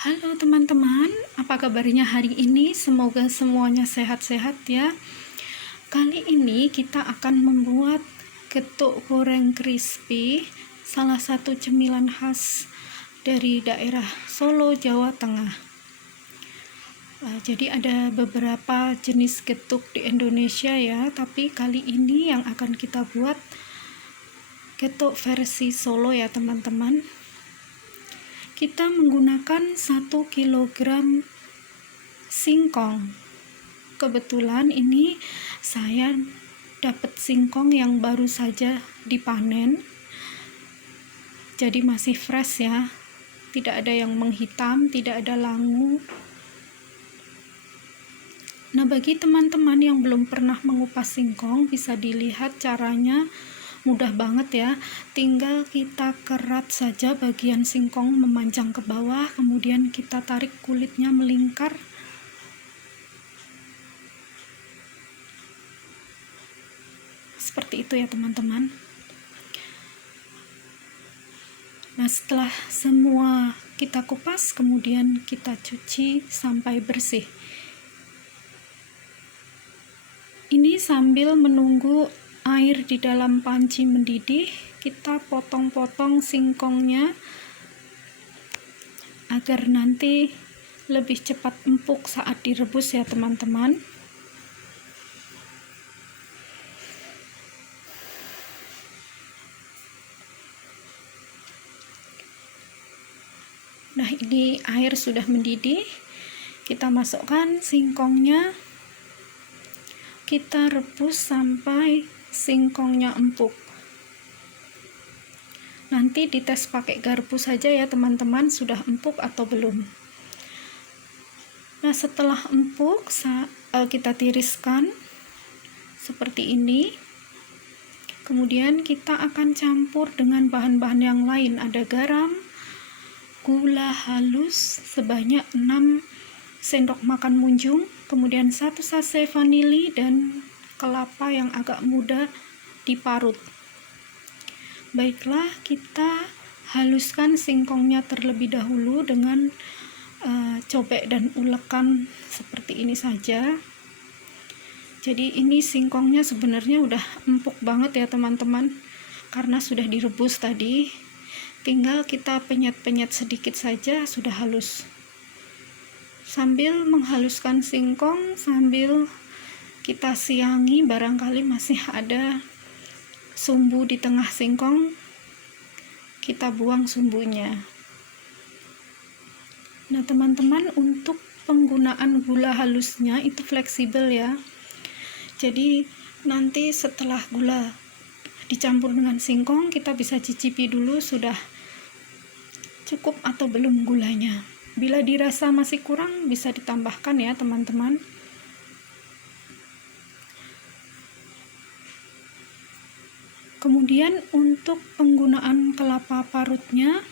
Halo teman-teman, apa kabarnya hari ini? Semoga semuanya sehat-sehat ya. Kali ini kita akan membuat getuk goreng crispy, salah satu cemilan khas dari daerah Solo, Jawa Tengah. Jadi ada beberapa jenis getuk di Indonesia ya, tapi kali ini yang akan kita buat getuk versi Solo ya teman-teman. Kita menggunakan 1 kg singkong. Kebetulan ini saya dapat singkong yang baru saja dipanen, jadi masih fresh ya, tidak ada yang menghitam, tidak ada langu. Nah, bagi teman-teman yang belum pernah mengupas singkong, bisa dilihat caranya mudah banget ya. Tinggal kita kerat saja bagian singkong memanjang ke bawah, kemudian kita tarik kulitnya melingkar. Seperti itu ya teman-teman. Nah, setelah semua kita kupas, kemudian kita cuci sampai bersih. Ini sambil menunggu air di dalam panci mendidih, kita potong-potong singkongnya agar nanti lebih cepat empuk saat direbus ya teman-teman. Nah, ini air sudah mendidih, kita masukkan singkongnya, kita rebus sampai singkongnya empuk. Nanti dites pakai garpu saja ya teman-teman, sudah empuk atau belum. Nah, setelah empuk kita tiriskan seperti ini. Kemudian kita akan campur dengan bahan-bahan yang lain, ada garam, gula halus sebanyak 6 sendok makan munjung, kemudian 1 sachet vanili dan kelapa yang agak muda diparut. Baiklah, kita haluskan singkongnya terlebih dahulu dengan cobek dan ulekan seperti ini saja. Jadi ini singkongnya sebenarnya udah empuk banget ya teman-teman, karena sudah direbus tadi. Tinggal kita penyet-penyet sedikit saja sudah halus. Sambil menghaluskan singkong, sambil kita siangi, barangkali masih ada sumbu di tengah singkong, kita buang sumbunya. Nah teman-teman, untuk penggunaan gula halusnya itu fleksibel ya, jadi nanti setelah gula dicampur dengan singkong, kita bisa cicipi dulu sudah cukup atau belum gulanya. Bila dirasa masih kurang, bisa ditambahkan ya teman-teman. Kemudian untuk penggunaan kelapa parutnya,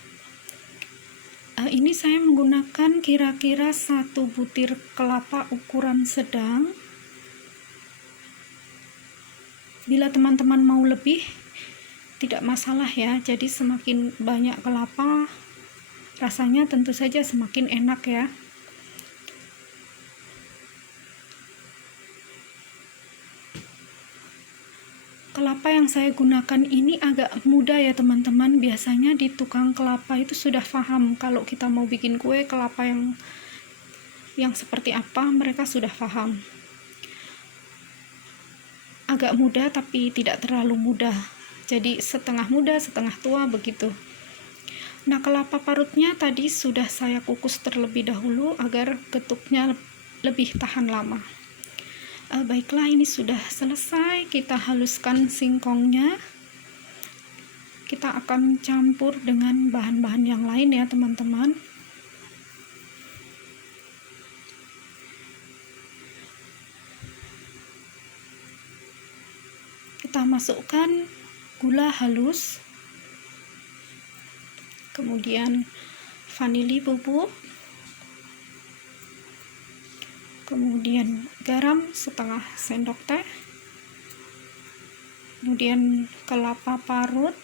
ini saya menggunakan kira-kira 1 butir kelapa ukuran sedang. Bila teman-teman mau lebih, tidak masalah ya, jadi semakin banyak kelapa, rasanya tentu saja semakin enak ya. Kelapa yang saya gunakan ini agak muda ya teman-teman. Biasanya di tukang kelapa itu sudah paham kalau kita mau bikin kue kelapa yang seperti apa, mereka sudah paham. Agak muda tapi tidak terlalu muda, jadi setengah muda setengah tua begitu. Nah, kelapa parutnya tadi sudah saya kukus terlebih dahulu agar getuknya lebih tahan lama. Baiklah, ini sudah selesai. Kita haluskan singkongnya. Kita akan campur dengan bahan-bahan yang lain ya teman-teman. Kita masukkan gula halus, kemudian vanili bubuk, kemudian garam setengah sendok teh, kemudian kelapa parut,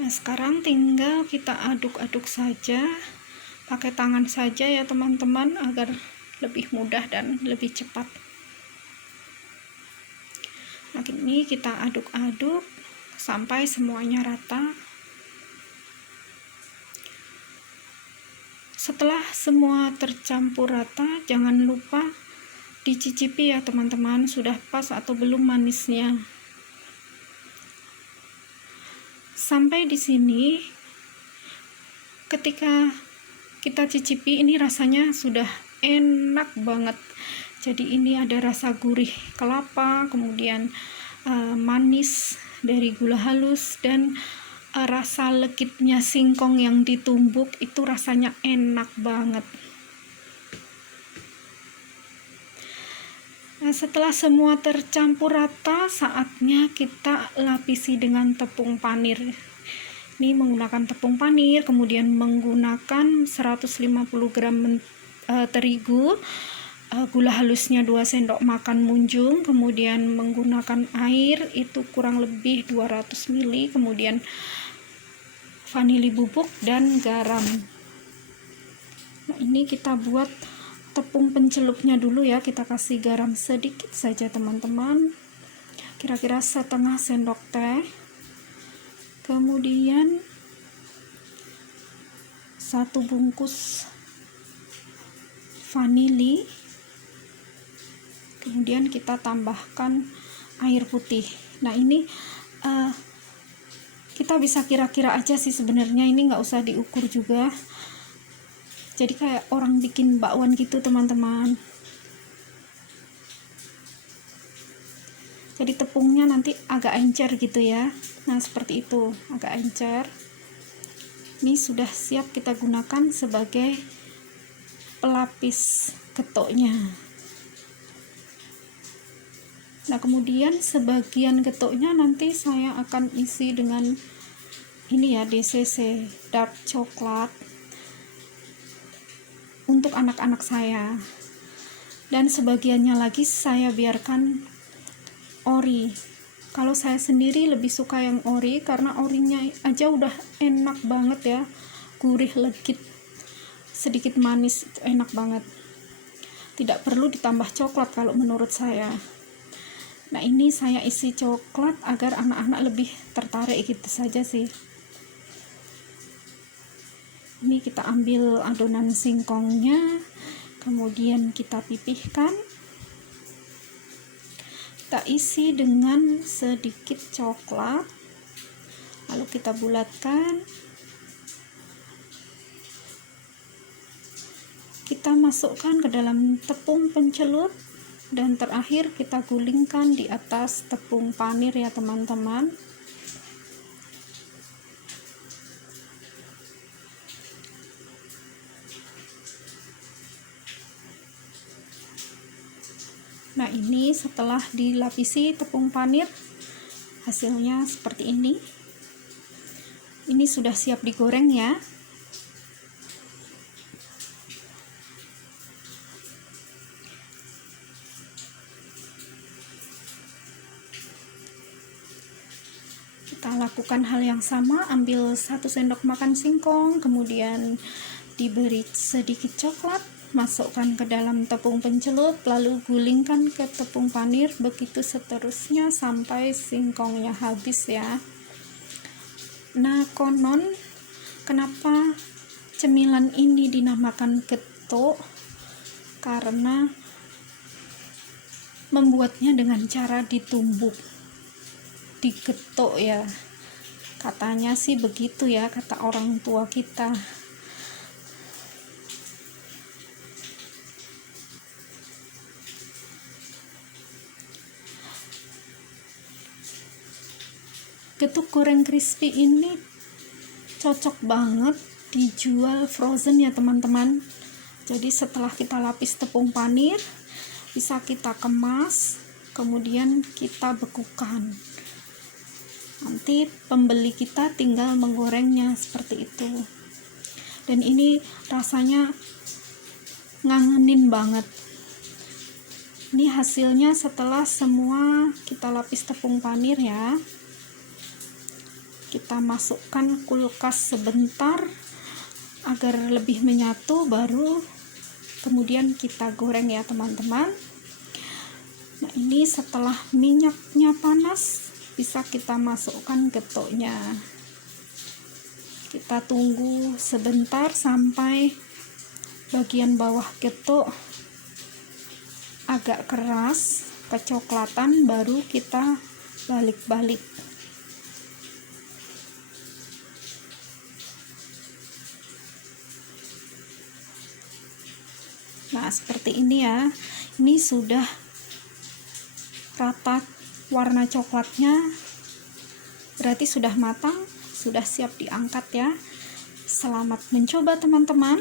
Nah, sekarang tinggal kita aduk-aduk saja pakai tangan saja ya teman-teman, agar lebih mudah dan lebih cepat. Nah, ini kita aduk-aduk sampai semuanya rata. Setelah semua tercampur rata, jangan lupa dicicipi ya teman-teman, sudah pas atau belum manisnya. Sampai di sini, ketika kita cicipi, ini rasanya sudah enak banget. Jadi ini ada rasa gurih kelapa, kemudian manis dari gula halus, dan rasa legitnya singkong yang ditumbuk itu rasanya enak banget. Nah, setelah semua tercampur rata, saatnya kita lapisi dengan tepung panir. Ini menggunakan tepung panir, kemudian menggunakan 150 gram terigu, gula halusnya 2 sendok makan munjung, kemudian menggunakan air itu kurang lebih 200 ml, kemudian vanili bubuk dan garam. Nah, ini kita buat tepung pencelupnya dulu ya. Kita kasih garam sedikit saja teman-teman, kira-kira setengah sendok teh, kemudian 1 bungkus vanili, kemudian kita tambahkan air putih. Nah, ini kita bisa kira-kira aja sih sebenarnya, ini nggak usah diukur juga, jadi kayak orang bikin bakwan gitu teman-teman. Jadi tepungnya nanti agak encer gitu ya. Nah, seperti itu, agak encer. Ini sudah siap kita gunakan sebagai pelapis getoknya. Nah, kemudian sebagian getoknya nanti saya akan isi dengan ini ya, DCC dark coklat untuk anak-anak saya, dan sebagiannya lagi saya biarkan ori. Kalau saya sendiri lebih suka yang ori, karena orinya aja udah enak banget ya, gurih legit, sedikit manis, itu enak banget, tidak perlu ditambah coklat kalau menurut saya. Nah, ini saya isi coklat agar anak-anak lebih tertarik gitu saja sih. Ini kita ambil adonan singkongnya, kemudian kita pipihkan, kita isi dengan sedikit coklat, lalu kita bulatkan, kita masukkan ke dalam tepung pencelup, dan terakhir kita gulingkan di atas tepung panir ya teman-teman. Nah, ini setelah dilapisi tepung panir, hasilnya seperti ini. Ini sudah siap digoreng ya. Kita lakukan hal yang sama, ambil 1 sendok makan singkong, kemudian diberi sedikit coklat, masukkan ke dalam tepung pencelup, lalu gulingkan ke tepung panir, begitu seterusnya sampai singkongnya habis ya. Nah, konon kenapa cemilan ini dinamakan getuk, karena membuatnya dengan cara ditumbuk, digetuk ya, katanya sih begitu ya, kata orang tua kita. Getuk goreng crispy ini cocok banget dijual frozen ya teman-teman. Jadi setelah kita lapis tepung panir, bisa kita kemas, kemudian kita bekukan. Nanti pembeli kita tinggal menggorengnya seperti itu. Dan ini rasanya ngangenin banget. Ini hasilnya setelah semua kita lapis tepung panir ya. kita masukkan kulkas sebentar agar lebih menyatu, baru kemudian kita goreng ya teman-teman. Nah, ini setelah minyaknya panas, bisa kita masukkan getoknya. Kita tunggu sebentar sampai bagian bawah getuk agak keras, kecoklatan, baru kita balik-balik. Nah, seperti ini ya. Ini sudah rata warna coklatnya, berarti sudah matang, sudah siap diangkat ya. Selamat mencoba teman-teman.